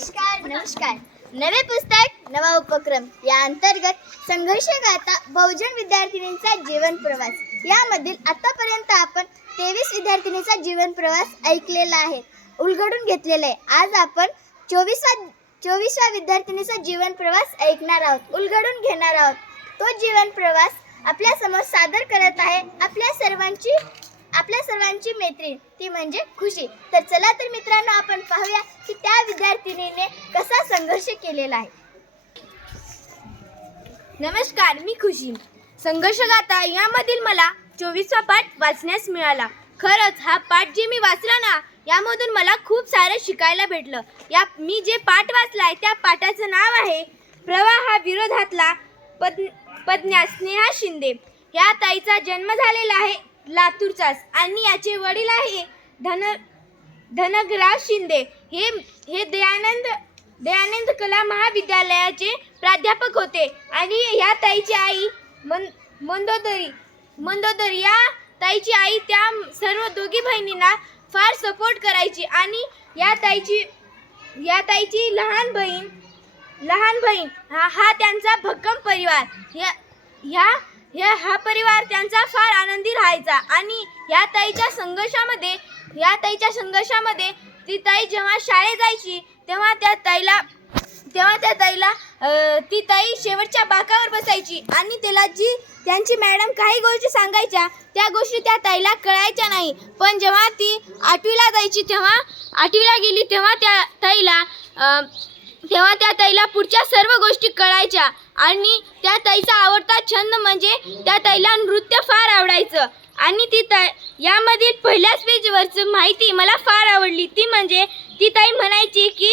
नमस्कार नमस्कार. नवे पुस्तक नवा उपक्रम. या अंतर्गत संघर्ष गाथा बहुजन विद्यार्थिनींचा जीवन प्रवास. यामधील आतापर्यंत आपण तेवीस विद्यार्थिनीचा जीवन प्रवास ऐकलेला आहे उलगडून घेतलेला आहे. आज आपण चोवीसा चोवीसव्या विद्यार्थिनीचा जीवन प्रवास ऐकणार आहोत उलगडून घेणार आहोत. तो जीवन प्रवास आपल्यासमोर सादर करत आहे आपल्या सर्वांची आपल्या सर्वांची मैत्रीण ती म्हणजे खुशी. तर चला तर मित्रांनो आपण पाहूया की त्या विद्यार्थिनीने कसा संघर्ष केलेला आहे. नमस्कार मी खुशी. संघर्षगाथा यामधील मला चोवीसवा पाठ वाचण्यास मिळाला. खरंच हा पाठ जे मी वाचला ना यामधून मला खूप सारं शिकायला भेटलं. या मी जे पाठ वाचलाय त्या पाठाचं नाव आहे प्रवाहा विरोधातला पद पद्न्या स्नेहा शिंदे. या ताईचा जन्म झालेला आहे लातूरचाच आणि याचे वडील आहे धन धनगराव शिंदे. हे हे दयानंद दयानंद कला महाविद्यालयाचे प्राध्यापक होते. आणि ह्या ताईची आई मन मंदोदरी मंदोदरी. या ताईची आई त्या सर्व दोघी बहिणींना फार सपोर्ट करायची. आणि या ताईची या ताईची लहान बहीण लहान बहीण हा हा त्यांचा भक्कम परिवार. ह्या ह्या हे हा परिवार त्यांचा फार आनंदी राहायचा. आणि या ताईच्या संघर्षामध्ये या ताईच्या संघर्षामध्ये ती ताई जेव्हा शाळेत जायची तेव्हा त्या ताईला तेव्हा त्या ताईला ती ताई शेवटच्या बाकावर बसायची. आणि तिला जी त्यांची मॅडम काही गोष्टी सांगायच्या त्या गोष्टी त्या ताईला कळायच्या नाही. पण जेव्हा ती आठवीला जायची तेव्हा आठवीला गेली तेव्हा त्या ताईला तेव्हा त्या ताईला पुढच्या सर्व गोष्टी कळायच्या. आणि त्या ताईचा आवडता छंद म्हणजे त्या ताईला नृत्य फार आवडायचं. आणि ती ताई यामधील पहिल्याच पेजवरचं माहिती मला फार आवडली. ती म्हणजे ती ताई म्हणायची की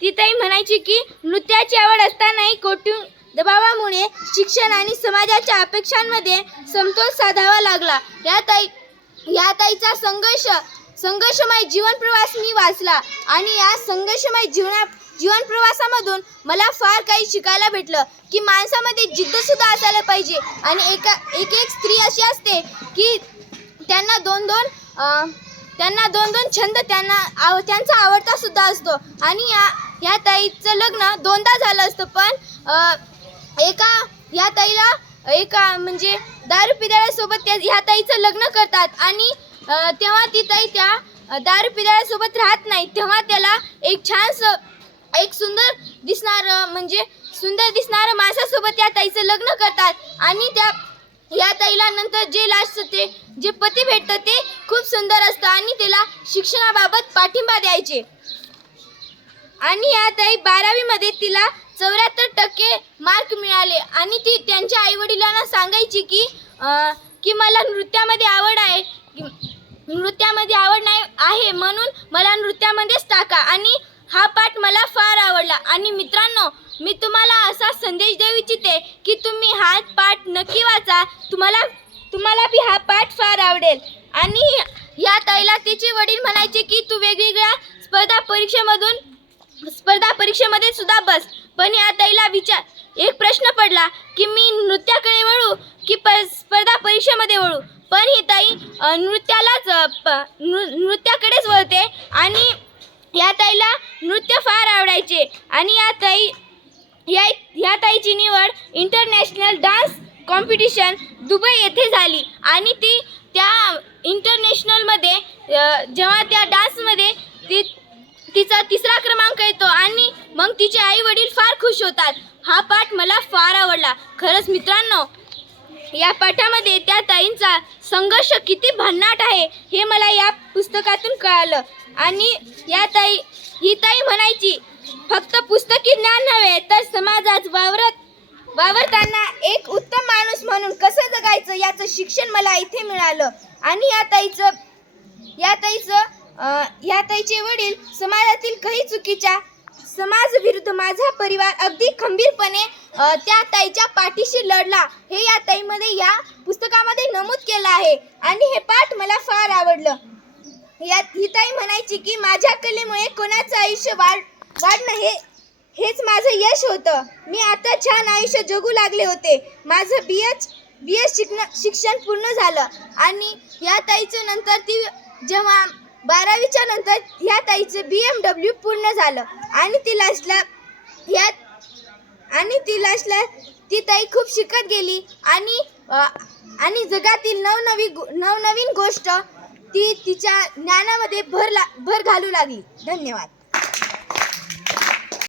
ती ताई म्हणायची की नृत्याची आवड असतानाही कोठून दबावामुळे शिक्षण आणि समाजाच्या अपेक्षांमध्ये समतोल साधावा लागला. या ताई या ताईचा संघर्ष संघर्षमय जीवन प्रवास मी वाचला. आणि या संघर्षमय जीवना जीवन प्रवासामधून मला फार काही शिकायला भेटलं की माणसामध्ये जिद्द सुद्धा असायला पाहिजे. आणि एका एक एक स्त्री अशी असते की त्यांना दोन दोन त्यांना दोन दोन छंद त्यांना आव त्यांचा आवडता सुद्धा असतो. आणि या या ताईचं लग्न दोनदा झालं असतं पण एका या ताईला एका म्हणजे दारू पिदाळ्यासोबत त्या ह्या ताईचं लग्न करतात. आणि तेव्हा ती ताई त्या दारू पिदाळ्यासोबत राहत नाही. तेव्हा त्याला एक छानसं एक सुंदर दिसणार म्हणजे सुंदर दिसणाऱ्या माणसासोबत या ताईचं लग्न करतात. आणि त्या या ताईला नंतर जे लास्ट ते जे पती भेटतं ते खूप सुंदर असतं आणि त्याला शिक्षणाबाबत पाठिंबा द्यायचे. आणि या ताई बारावीमध्ये तिला चौऱ्याहत्तर टक्के मार्क मिळाले. आणि ती त्यांच्या आईवडिलांना सांगायची की आ, की मला नृत्यामध्ये आवड आहे नृत्यामध्ये आवड नाही आहे म्हणून मला नृत्यामध्येच टाका. आणि हा पाठ मला फार आवडला. आणि मित्रांनो मी तुम्हाला असा संदेश देऊ इच्छिते की तुम्ही हा पाठ नक्की वाचा. तुम्हाला तुम्हाला बी हा पाठ फार आवडेल. आणि या ताईला तिचे वडील म्हणायचे की तू वेगवेगळ्या स्पर्धा परीक्षेमधून स्पर्धा परीक्षेमध्ये सुद्धा बस. पण या ताईला विचार एक प्रश्न पडला की मी नृत्याकडे वळू की प स्पर्धा परीक्षेमध्ये वळू? पण ही ताई नृत्यालाच प- नृ- नृत्याकडेच वळते. आणि या ताईला नृत्य फार आवडायचे. आणि या ताई या ह्या ताईची निवड इंटरनॅशनल डान्स कॉम्पिटिशन दुबई येथे झाली. आणि ती त्या इंटरनॅशनलमध्ये जेव्हा त्या डान्समध्ये ती तिचा तिसरा क्रमांक येतो आणि मग तिचे आई वडील फार खुश होतात. हा पाठ मला फार आवडला. खरंच मित्रांनो या पाठामध्ये त्या ताईंचा संघर्ष किती भन्नाट आहे हे मला या पुस्तकातून कळालं. आणि या ताई ही ताई म्हणायची फक्त पुस्तकी ज्ञान नव्हे तर समाजात वावरत वावरताना एक उत्तम माणूस म्हणून कसं जगायचं याचं शिक्षण मला इथे मिळालं. आणि या ताईचं या ताईचं या ताईचे वडील समाजातील काही चुकीच्या समाज विरुद्ध माझा परिवार अगदी खंबीरपणे त्या ताईच्या पाठीशी लढला. हे या ताईमध्ये या पुस्तकामध्ये नमूद केलं आहे. आणि हे पाठ मला फार आवडलं. यात ही ताई म्हणायची की माझ्या कलेमुळे कोणाचं आयुष्य वाढ वाढणं हे हेच माझं यश होतं. मी आता छान आयुष्य जगू लागले होते. माझं बी एच बी एच शिकणं शिक्षण पूर्ण झालं. आणि या ताईचं नंतर ती जेव्हा बारावीच्या नंतर ह्या ताईचं बी एम डब्ल्यू पूर्ण झालं. आणि ती लास्टला ह्या आणि ती लास्टला ती ताई खूप शिकत गेली. आणि आणि जगातील नवनवी गो- नवनवीन गोष्ट ती तिच्या ज्ञानामध्ये भर ला भर घालू लागली. धन्यवाद.